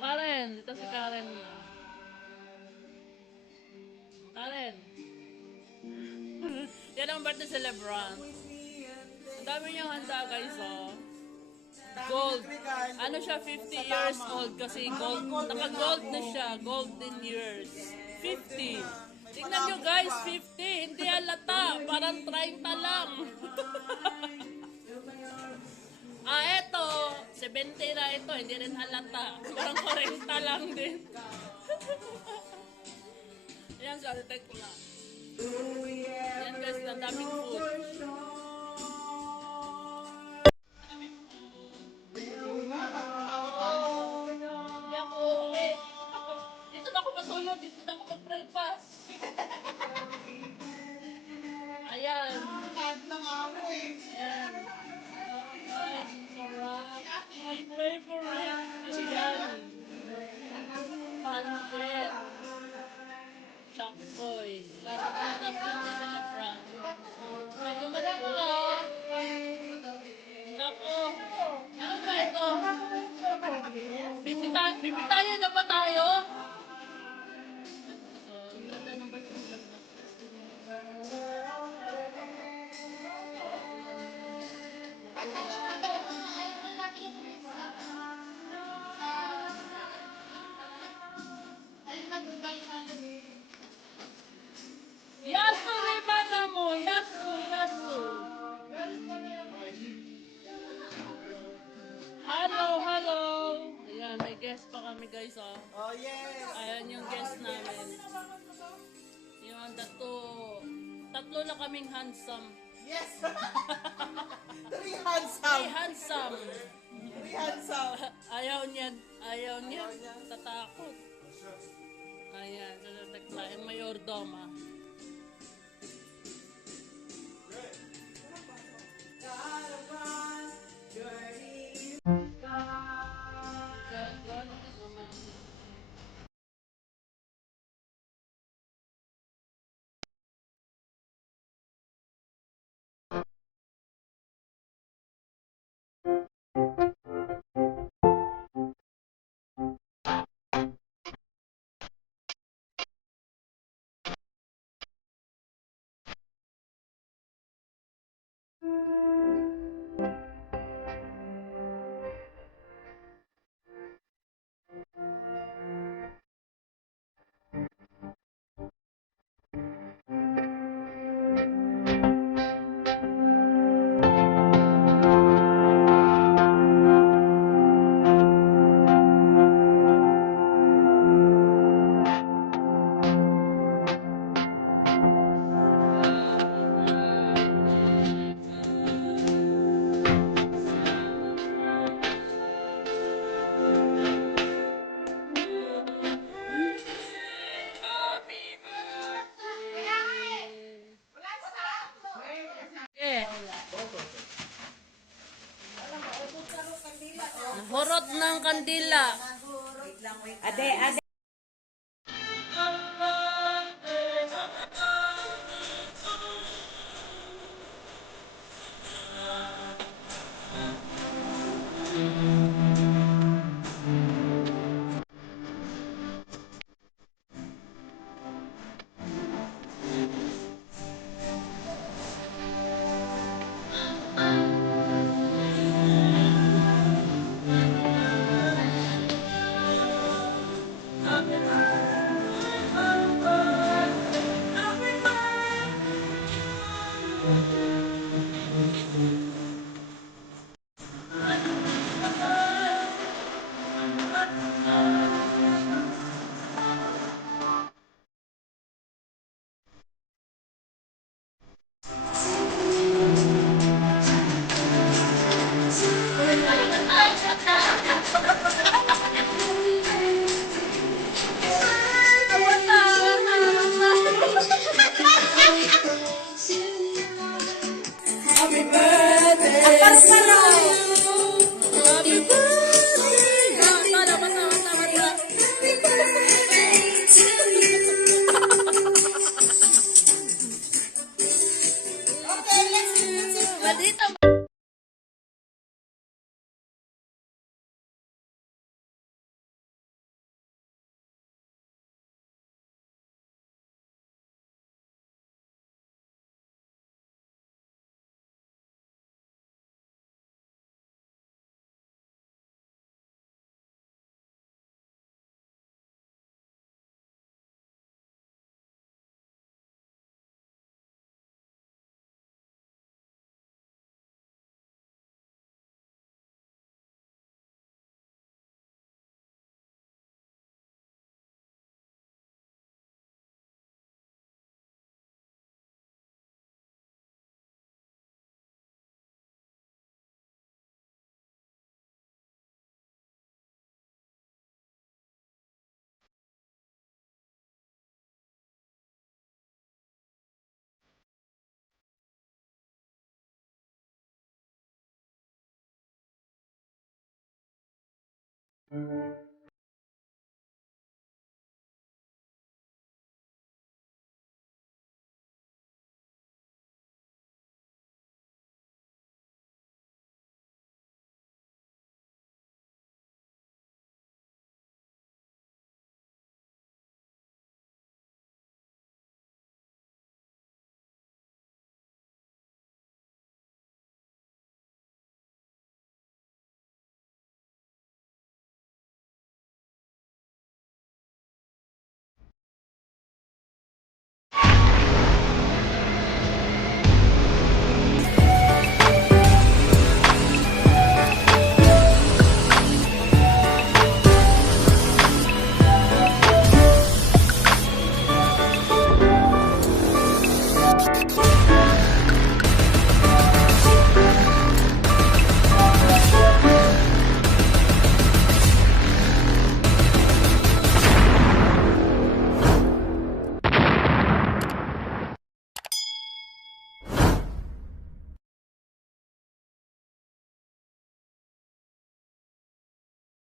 Karen, dito si Karen. Karen. Yan ang birthday celebrant. Ang dami niyang handa guys, oh. Gold. Ano siya, 50 years old kasi gold. Naka-gold na siya. Golden years. 50. Tingnan nyo guys, 50. Hindi halata. Parang 30 lang. Eto. 70 na ito. Hindi rin halata. Parang 40 lang din. Yan, sa detect ko lang. Yan guys, ang daming food. Dito na ako matulog. Dito na ako mag-breakfast. Ayan. Ayan. Ay, sarap. My favorite. Ayan. Pancit. Chaksoy. Sarap na ng birthday celebrant. May gumawa ko. Nako. Ano ba ito? Bibitayan na ba tayo? Ganda ng birthday celebrant. Yasu rimana mo. Yasu, yasu. Hello, hello. Ayan, may guest pa kami guys, oh. Oh, yes! Ayan yung guest namin. Yung tatlo na kaming handsome. Yes! Three handsome! Hey, handsome. Three handsome! Ayaw niyan. Ayaw niyan. Tatakot. Ayan, sa yung mayordoma. Eh, horot ng kandila. Ade, ade. Ade.